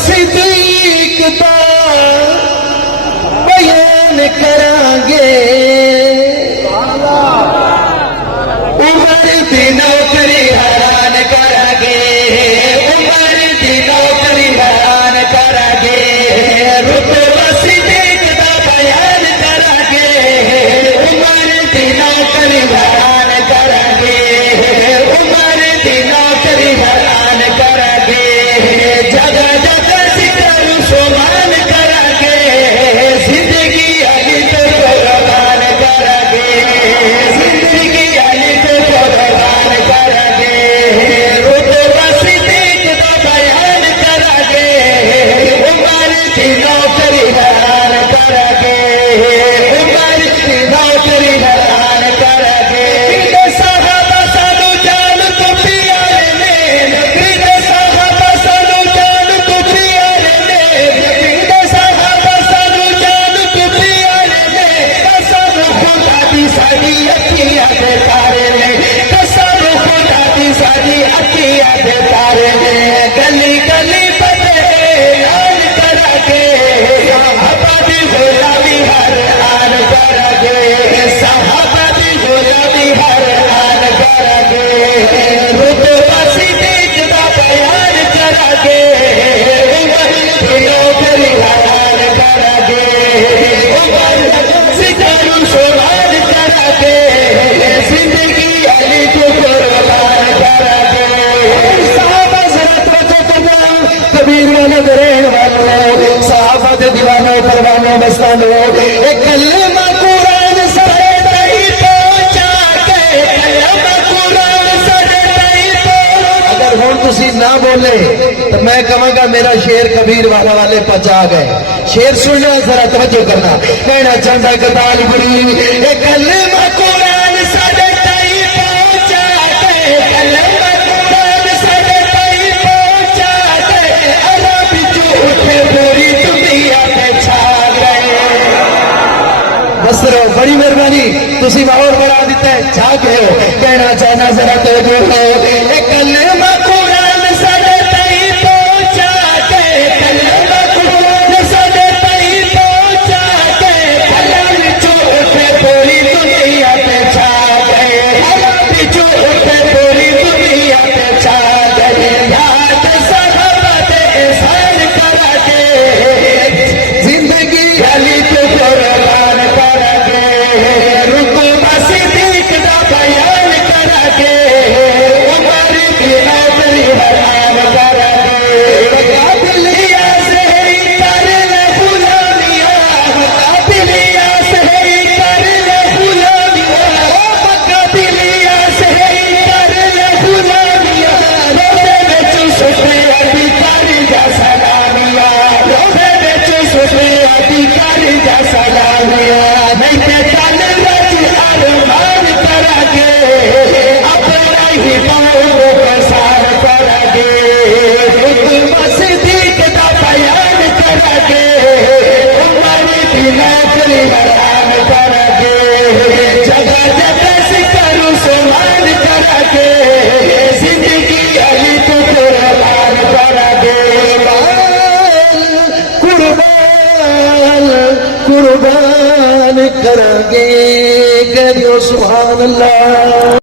सिद्दीक दा बयान करांगे, उमर दी नौकरी हैरान करांगे, उमर दी नौकरी हैरान करांगे, रुतबा सिद्दीक दा बयान करांगे, उमर दी नौकरी हैरान करांगे, उमर दी नौकरी हैरान करांगे, जगह जगह जिक्र सुमान करांगे, जिंदगी अली तो कुर्बान करांगे, जिंदगी अली तो कुर्बान करांगे, रुतबा सिद्दीक दा बयान करांगे, उमर दी नौकरी हैरान करांगे, उमर दी नौकरी हैरान करांगे। साहबा सानू जान तो प्यारे ने, नबी साहबा सानू जान तो प्यारे ने, नबी साहबा सानू जान तो प्यारे ने, कसम खुदा दी साडी अखियां दे तारे ने, कसम खुदा दी साडी अखियां दे तारे ने, गली गली बदे ऐलान करांगे, साहबा दी गुलामी हर आन करांगे, साहबा दी गुलामी हर आन करांगे, रुतबा सिद्दीक दा बयान करांगे, उमर दी नौकरी हैरान करांगे, उमर सिद्दीक सुभान करांगे, जिंदगी अली को कुर्बान करांगे। साहबा जरा तवज्जो करना, कबीर वाले दरेन वालों, साहबा दे दीवानों परवानों मस्तानों, एक कलमा कुरान सारे तई पहुंचा के, कलमा कुरान सारे तई पहुंचा। अगर हुण तुसीं ना बोले तो मैं कहूंगा मेरा शेर कबीर वाला वाले पचा गए। शेर सुनना जरा तवज्जो करना, कहना चाहता कताल बुरी, एक कलमा कुरान सारे तई पहुंचा के, कलमा कुरान सारे तई पहुंचा के, अरब झूठे पूरी दुनिया पे छा गए। बस रहो, बड़ी मेहरबानी, तुसी माहौल बना दिता है, छा गए हो। कहना चाहना जरा तवज्जो हो, एक कलमा कुरान सारे तई पहुंचा के, कलमा कुरान सारे तई पहुंचा के, अरब झूठे पूरी दुनिया पे छा गए, अरब झूठे पूरी दुनिया पे छा गए। याद साहबा दे एहसान करांगे, जिंदगी अली तो कुर्बान करांगे, रुतबा सिद्दीक दा बयान करांगे, उमर दी नौकरी हैरान करांगे। काबिलिया से कर ले गुलामियां, काबिलिया से कर ले गुलामियां, काबिलिया से कर ले गुलामियां, रोज़े विच सुफिया दी कारी जा सलामियां, रोज़े विच सुफिया दी कारी जा सलामियां, नहीं ते तन विच अरमान करांगे, अपना ही मौल प्रसार करांगे, रुतबा सिद्दीक दा बयान करांगे, उमर दी नौकरी हैरान करांगे, जगह जगह जिक्र सुभान करांगे, जिंदगी अली को कुर्बान करांगे। कुर्बान कुर्बान करांगे, कह दियो सुभान अल्लाह।